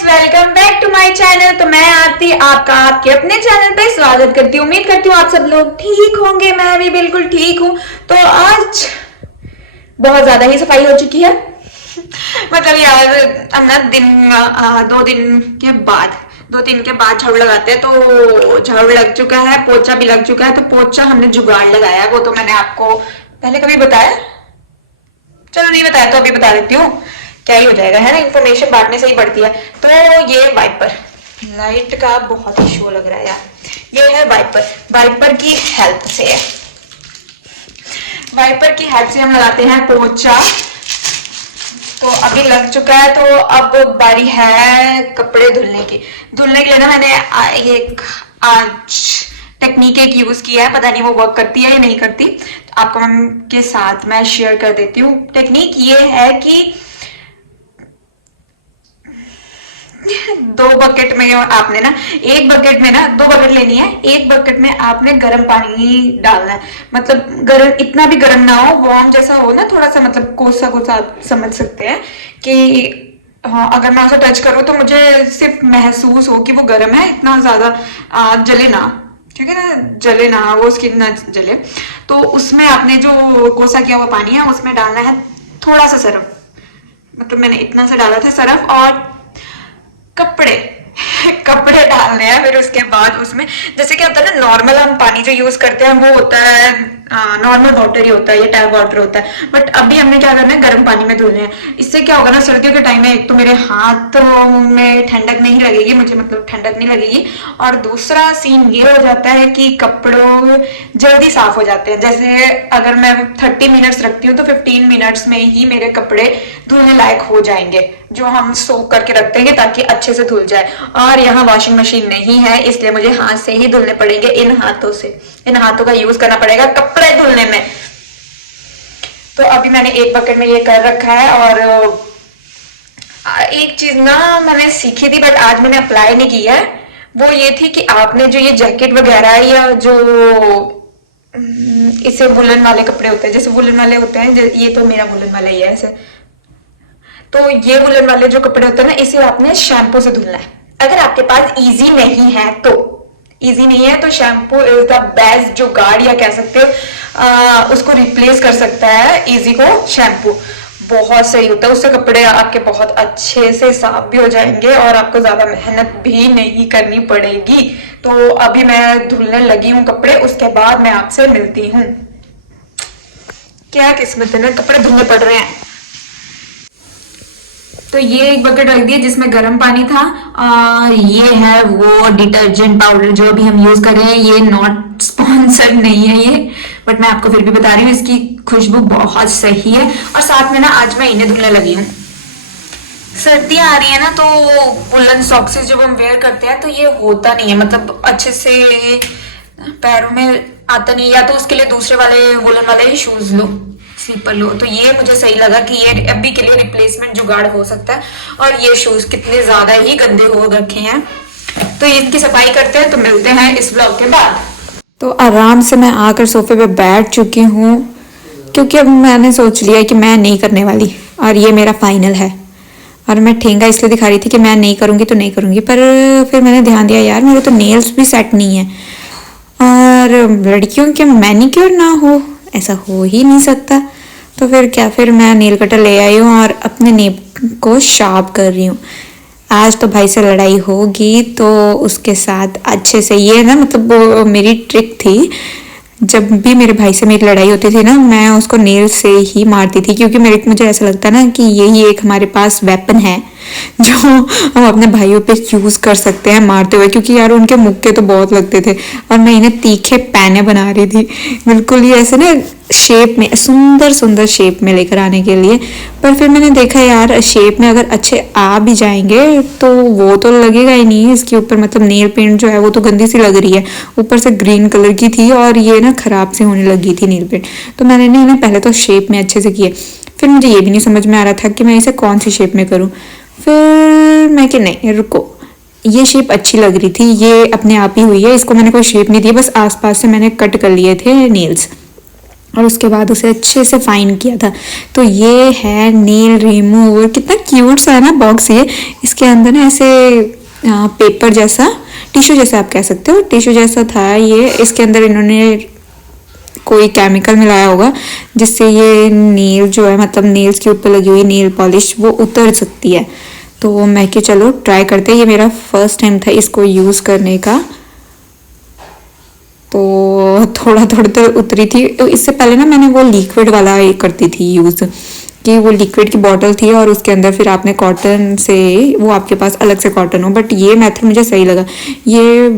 Friends, welcome back to my channel. तो मैं आरती आपका आपके अपने चैनल पे स्वागत करती हूँ। उम्मीद करती हूँ आप सब लोग ठीक होंगे। मैं भी बिल्कुल ठीक हूँ। तो आज बहुत ज्यादा ही सफाई हो चुकी है। मतलब यार अब ना दो दिन के बाद झाड़ू लगाते हैं, तो झाड़ू लग चुका है, पोछा भी लग चुका है। तो पोछा हमने जुगाड़ लगाया, वो तो मैंने आपको पहले कभी बताया, चलो नहीं बताया तो अभी बता देती हूँ। क्या ही हो जाएगा, है ना, इन्फॉर्मेशन बांटने से ही बढ़ती है। तो ये वाइपर, लाइट का बहुत ही शो लग रहा है यार। ये है वाइपर, वाइपर की हेल्प से हम लगाते हैं पोछा। तो अभी लग चुका है, तो अब बारी है कपड़े धुलने की। धुलने के लिए ना मैंने एक आज टेक्निक एक यूज किया है, पता नहीं वो वर्क करती है या नहीं करती, तो आपको के साथ मैं शेयर कर देती हूँ। टेक्निक ये है कि दो बकेट में आपने ना, एक बकेट में ना 2 बकेट लेनी है। एक बकेट में आपने गर्म पानी डालना है, मतलब गर्म, इतना भी गर्म ना हो, वार्म जैसा हो ना, थोड़ा सा मतलब कोसा कोसा, आप समझ सकते हैं कि हाँ, अगर मैं उसे टच करूँ तो मुझे सिर्फ महसूस हो कि वो गर्म है, इतना ज्यादा जले ना, ठीक है ना, जले ना, वो स्किन ना जले। तो उसमें आपने जो कोसा किया हुआ पानी है उसमें डालना है थोड़ा सा सरफ, मतलब मैंने इतना सा डाला था सरफ, और कपड़े कपड़े डालने हैं। फिर उसके बाद उसमें जैसे क्या होता है ना, नॉर्मल हम पानी जो यूज करते हैं वो होता है नॉर्मल वाटर ही होता है, ये टैप वाटर होता है। बट अभी हमने क्या करना है, गर्म पानी में धुलने हैं। इससे क्या होगा ना, सर्दियों के टाइम में एक तो मेरे हाथों में ठंडक नहीं लगेगी, मुझे मतलब ठंडक नहीं लगेगी, और दूसरा सीन ये हो जाता है कि कपड़ों जल्दी साफ हो जाते हैं। जैसे अगर मैं 30 मिनट्स रखती हूँ तो 15 मिनट्स में ही मेरे कपड़े धुलने लायक हो जाएंगे, जो हम सोक करके रखते हैं ताकि अच्छे से धुल जाए। और यहाँ वॉशिंग मशीन नहीं है, इसलिए मुझे हाथ से ही धुलने पड़ेंगे, इन हाथों का यूज करना पड़ेगा कपड़े धुलने में। तो अभी मैंने एक बकेट में ये कर रखा है। और एक चीज ना मैंने सीखी थी बट आज मैंने अप्लाई नहीं की है, वो ये थी कि आपने जो ये जैकेट वगैरह या जो इसे वुलन वाले कपड़े होते हैं, जैसे वुलन वाले होते हैं, ये तो मेरा वुलन वाला ही है ऐसे, तो ये वुलन वाले जो कपड़े होते हैं ना, इसे आपने शैम्पू से धुलना है। अगर आपके पास इजी नहीं है तो शैम्पू इज द बेस्ट जुगाड़, या कह सकते हो उसको रिप्लेस कर सकता है इजी को शैम्पू। बहुत सही होता है, उससे कपड़े आपके बहुत अच्छे से साफ भी हो जाएंगे और आपको ज्यादा मेहनत भी नहीं करनी पड़ेगी। तो अभी मैं धुलने लगी हूँ कपड़े, उसके बाद मैं आपसे मिलती हूँ। क्या किस्मत है ना, कपड़े धुलने पड़ रहे हैं। तो ये एक बकेट रख दिया जिसमें गर्म पानी था। ये है वो डिटर्जेंट पाउडर जो भी हम यूज कर रहे हैं, ये नॉट स्पॉन्सर्ड नहीं है ये, बट मैं आपको फिर भी बता रही हूँ, इसकी खुशबू बहुत सही है। और साथ में ना आज मैं इन्हें धुलने लगी हूँ। सर्दियां आ रही है ना, तो वुलन सॉक्सेस जब हम वेयर करते हैं तो ये होता नहीं है, मतलब अच्छे से पैरों में आता नहीं, या तो उसके लिए दूसरे वाले वुलन वाले ही शूज लो, स्लीपर लो। तो ये मुझे सही लगा कि ये अभी के लिए रिप्लेसमेंट जुगाड़ हो सकता है। और ये शूज कितने ज्यादा ही गंदे हो रखे हैं, तो इसकी सफाई करते हैं, तो मिलते हैं इस ब्लॉग के बाद। तो आराम से मैं आकर सोफे पे बैठ चुकी हूँ, क्योंकि अब मैंने सोच लिया कि मैं नहीं करने वाली, और ये मेरा फाइनल है। और मैं ठेंगा इसलिए दिखा रही थी कि मैं नहीं करूँगी तो नहीं करूँगी, पर फिर मैंने ध्यान दिया यार मेरे तो नेल्स भी सेट नहीं है, और लड़कियों के मैनिक्योर ना हो ऐसा हो ही नहीं सकता। तो फिर क्या, फिर मैं नेल कटर ले आई हूँ और अपने नेल को शार्प कर रही हूँ। आज तो भाई से लड़ाई होगी, तो उसके साथ अच्छे से, ये ना मतलब वो मेरी ट्रिक थी, जब भी मेरे भाई से मेरी लड़ाई होती थी ना, मैं उसको नेल से ही मारती थी, क्योंकि मुझे ऐसा लगता है ना कि यही एक हमारे पास वेपन है जो हम अपने भाइयों पे यूज कर सकते हैं मारते हुए, क्योंकि यार उनके मुक्के तो बहुत लगते थे, और मैं इन्हें तीखे पैने बना रही थी, बिल्कुल ही ऐसे ना शेप में, सुंदर सुंदर शेप में लेकर आने के लिए। पर फिर मैंने देखा यार शेप में अगर अच्छे आ भी जाएंगे तो वो तो लगेगा ही नहीं इसके ऊपर, मतलब नेल पेंट जो है वो तो गंदी सी लग रही है, ऊपर से ग्रीन कलर की थी और ये ना खराब सी होने लगी थी नेल पेंट। तो मैंने ना पहले तो शेप में अच्छे से किए, फिर मुझे ये भी नहीं समझ में आ रहा था कि मैं इसे कौन सी शेप में करूँ। फिर मैं कि नहीं रुको, ये शेप अच्छी लग रही थी, ये अपने आप ही हुई है, इसको मैंने कोई शेप नहीं दी, बस आसपास से मैंने कट कर लिए थे नेल्स। और उसके बाद उसे अच्छे से फाइन किया था। तो ये है नेल रिमूवर, कितना क्यूट सा है ना बॉक्स ये। इसके अंदर ना ऐसे पेपर जैसा, टिश्यू जैसा आप कह सकते हो, टिश्यू जैसा था ये। इसके अंदर इन्होंने कोई केमिकल मिलाया होगा जिससे ये नेल जो है, मतलब नेल्स के ऊपर लगी हुई नेल पॉलिश वो उतर सकती है। तो मैं कि चलो ट्राई करते हैं। ये मेरा फर्स्ट टाइम था इसको यूज़ करने का, तो थोड़ा थोड़ा तो उतरी थी। तो इससे पहले ना मैंने वो लिक्विड वाला ये करती थी यूज़, कि वो लिक्विड की बॉटल थी और उसके अंदर फिर आपने कॉटन से, वो आपके पास अलग से कॉटन हो। बट ये मेथड मुझे सही लगा। ये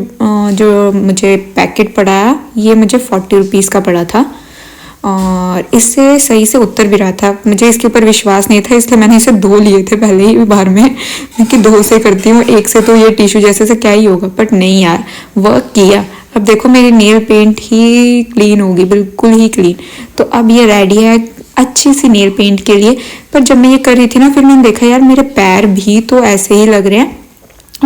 जो मुझे पैकेट पड़ा ये मुझे 40 रुपीज़ का पड़ा था और इससे सही से उतर भी रहा था। मुझे इसके ऊपर विश्वास नहीं था, इसलिए मैंने इसे 2 लिए थे पहले ही बार में, कि 2 से करती हूँ, 1 से तो ये टिश्यू जैसे से क्या ही होगा। बट नहीं यार, वर्क किया। अब देखो मेरी नेल पेंट ही क्लीन होगी, बिल्कुल ही क्लीन। तो अब ये रेडी है अच्छी सी नेल पेंट के लिए। पर जब मैं ये कर रही थी ना, फिर मैंने देखा यार मेरे पैर भी तो ऐसे ही लग रहे हैं।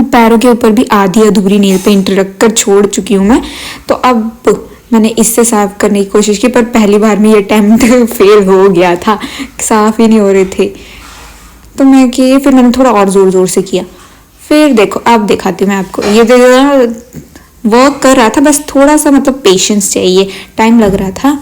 पैरों के ऊपर भी आधी अधूरी नेल पेंट रख कर छोड़ चुकी हूँ मैं। तो अब मैंने इससे साफ करने की कोशिश की, पर पहली बार में ये अटेम्प्ट फेल हो गया था, साफ ही नहीं हो रहे थे। तो मैं कि फिर मैंने थोड़ा और ज़ोर ज़ोर से किया। फिर देखो अब दिखाती हूँ मैं आपको। ये वर्क कर रहा था, बस थोड़ा सा मतलब पेशेंस चाहिए, टाइम लग रहा था।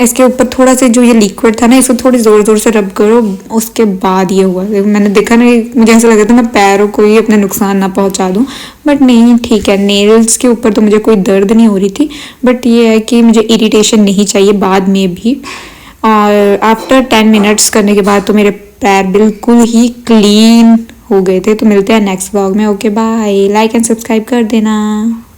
इसके ऊपर थोड़ा सा जो ये लिक्विड था ना, इसको थोड़ी ज़ोर ज़ोर से रब करो, उसके बाद ये हुआ। मैंने देखा ना, मुझे ऐसा लगा था मैं पैरों को ही अपने नुकसान ना पहुंचा दूं, बट नहीं, ठीक है। नेल्स के ऊपर तो मुझे कोई दर्द नहीं हो रही थी, बट ये है कि मुझे इरिटेशन नहीं चाहिए बाद में भी। और आफ्टर 10 मिनट्स करने के बाद तो मेरे पैर बिल्कुल ही क्लीन हो गए थे। तो मिलते हैं नेक्स्ट व्लॉग में। Okay bye, like and subscribe कर देना।